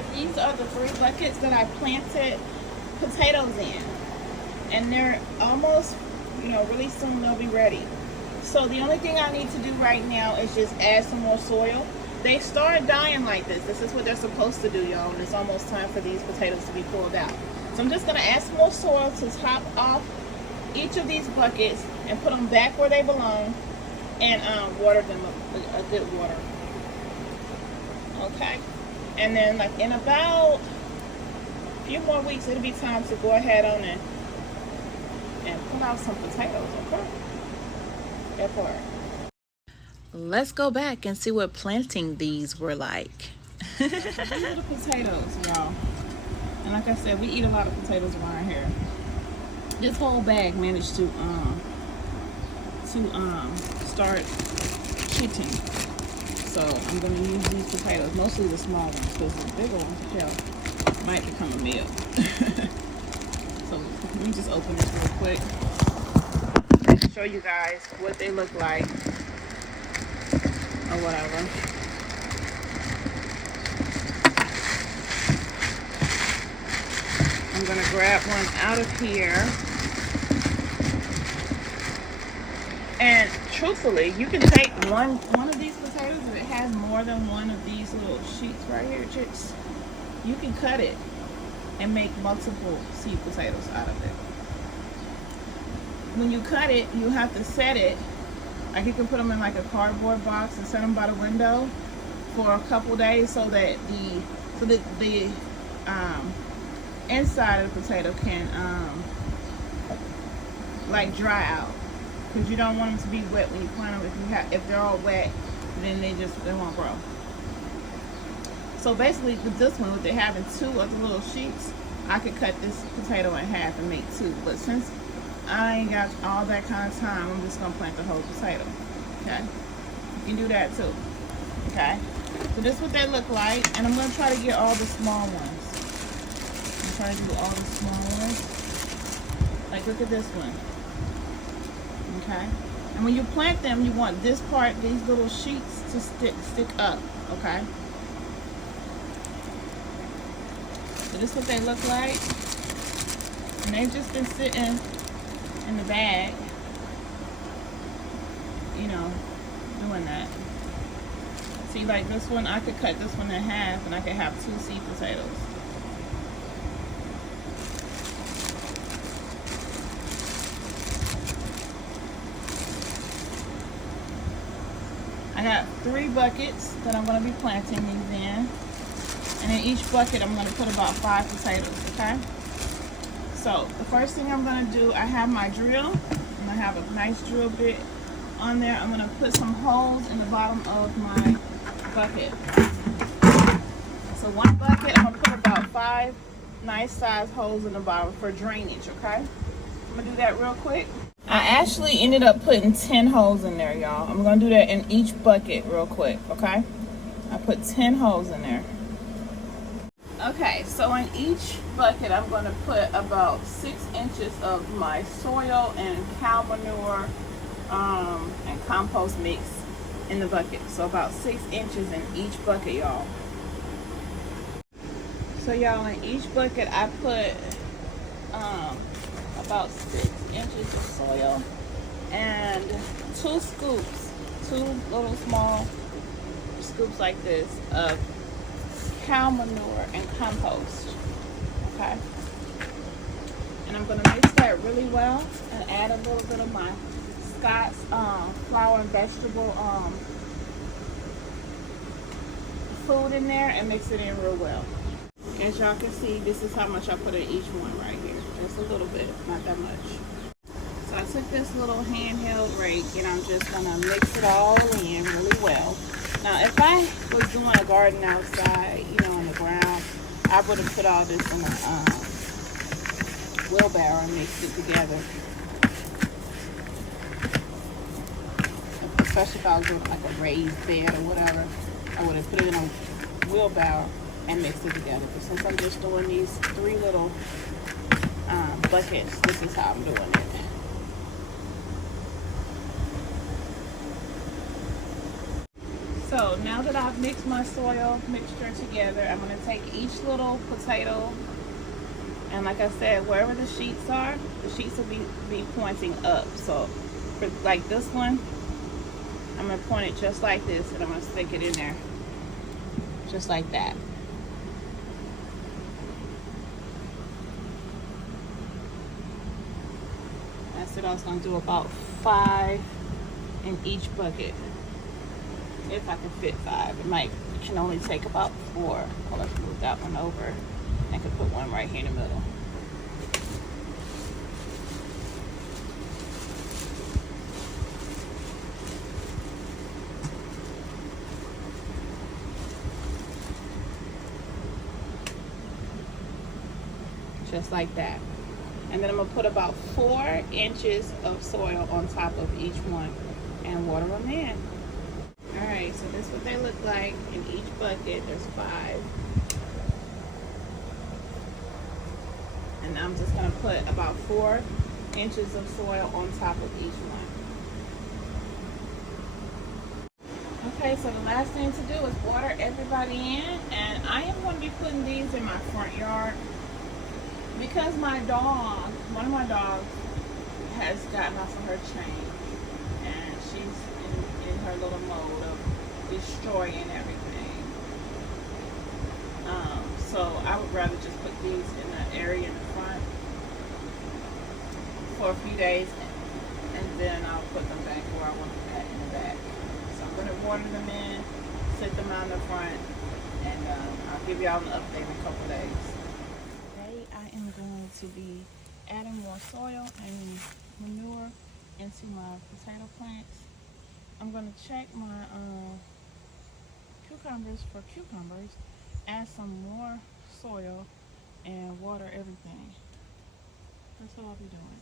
But these are the 3 buckets that I planted potatoes in. And they're almost, really soon they'll be ready. So the only thing I need to do right now is just add some more soil. They start dying like this. This is what they're supposed to do, y'all. And it's almost time for these potatoes to be pulled out. So I'm just going to add some more soil to top off each of these buckets and put them back where they belong and water them a good water. Okay. And then like in about a few more weeks, it'll be time to go ahead on and pull out some potatoes, okay? That part. Let's go back and see what planting these were like. These are the potatoes, y'all. And like I said, we eat a lot of potatoes around here. This whole bag managed to start shitting. So I'm gonna use these potatoes, mostly the small ones, because the bigger ones, yeah, might become a meal. So let me just open this real quick and show you guys what they look like or whatever. I'm gonna grab one out of here. And truthfully, you can take one of these potatoes, if it has more than one of these little sheets right here, chicks, you can cut it and make multiple seed potatoes out of it. When you cut it, you have to set it, like you can put them in like a cardboard box and set them by the window for a couple days so that the inside of the potato can like dry out. Because you don't want them to be wet when you plant them. If they're all wet, then they won't grow. So basically, with this one, with it having 2 of the little sheets, I could cut this potato in half and make 2. But since I ain't got all that kind of time, I'm just gonna plant the whole potato. Okay, you can do that too. Okay, so this is what they look like, and I'm gonna try to get all the small ones. I'm trying to do all the small ones. Like, look at this one. Okay, and when you plant them, you want this part, these little sheets, to stick up. Okay, so this is what they look like, and they've just been sitting in the bag, doing that. See, like this one, I could cut this one in half, and I could have 2 seed potatoes. I got 3 buckets that I'm going to be planting these in. And in each bucket, I'm going to put about 5 potatoes, okay? So, the first thing I'm going to do, I have my drill. I'm going to have a nice drill bit on there. I'm going to put some holes in the bottom of my bucket. So, 1 bucket, I'm going to put about 5 nice size holes in the bottom for drainage, okay? I'm going to do that real quick. I actually ended up putting 10 holes in there, y'all. I'm going to do that in each bucket real quick, okay? I put 10 holes in there. Okay, so in each bucket, I'm going to put about 6 inches of my soil and cow manure and compost mix in the bucket. So about 6 inches in each bucket, y'all. So y'all, in each bucket, I put about 6 inches of soil and 2 scoops, 2 little small scoops like this of cow manure and compost. Okay, and I'm going to mix that really well and add a little bit of my Scott's flour and vegetable food in there and mix it in real well. As y'all can see, this is how much I put in each one right here. Just a little bit, not that much. So I took this little handheld rake and I'm just gonna mix it all in really well. Now, if I was doing a garden outside, on the ground, I would have put all this in a wheelbarrow and mixed it together. Especially if I was doing like a raised bed or whatever, I would have put it in a wheelbarrow and mix it together. But since I'm just doing these 3 little buckets, this is how I'm doing it. So now that I've I've mixed my soil mixture together. I'm going to take each little potato, and like I said, wherever the sheets are, the sheets will be pointing up. So for like this one, I'm going to point it just like this, and I'm going to stick it in there just like that. I said I was going to do about 5 in each bucket. If I can fit 5. It can only take about 4. I'll have to move that one over. I could put one right here in the middle. Just like that. And then I'm going to put about 4 inches of soil on top of each one and water them in. Alright, so this is what they look like in each bucket. There's 5. And I'm just going to put about 4 inches of soil on top of each one. Okay, so the last thing to do is water everybody in. And I am going to be putting these in my front yard because my dog, one of my dogs, has gotten off of her chain. And she's in her little mode of destroying everything. So I would rather just put these in the area in the front for a few days, and then I'll put them back where I want them at in the back. So I'm going to water them in, sit them out in the front, and I'll give y'all an update in a couple days. Today I am going to be adding more soil and manure into my potato plants. I'm going to check my cucumbers for cucumbers, add some more soil, and water everything. That's what I'll be doing.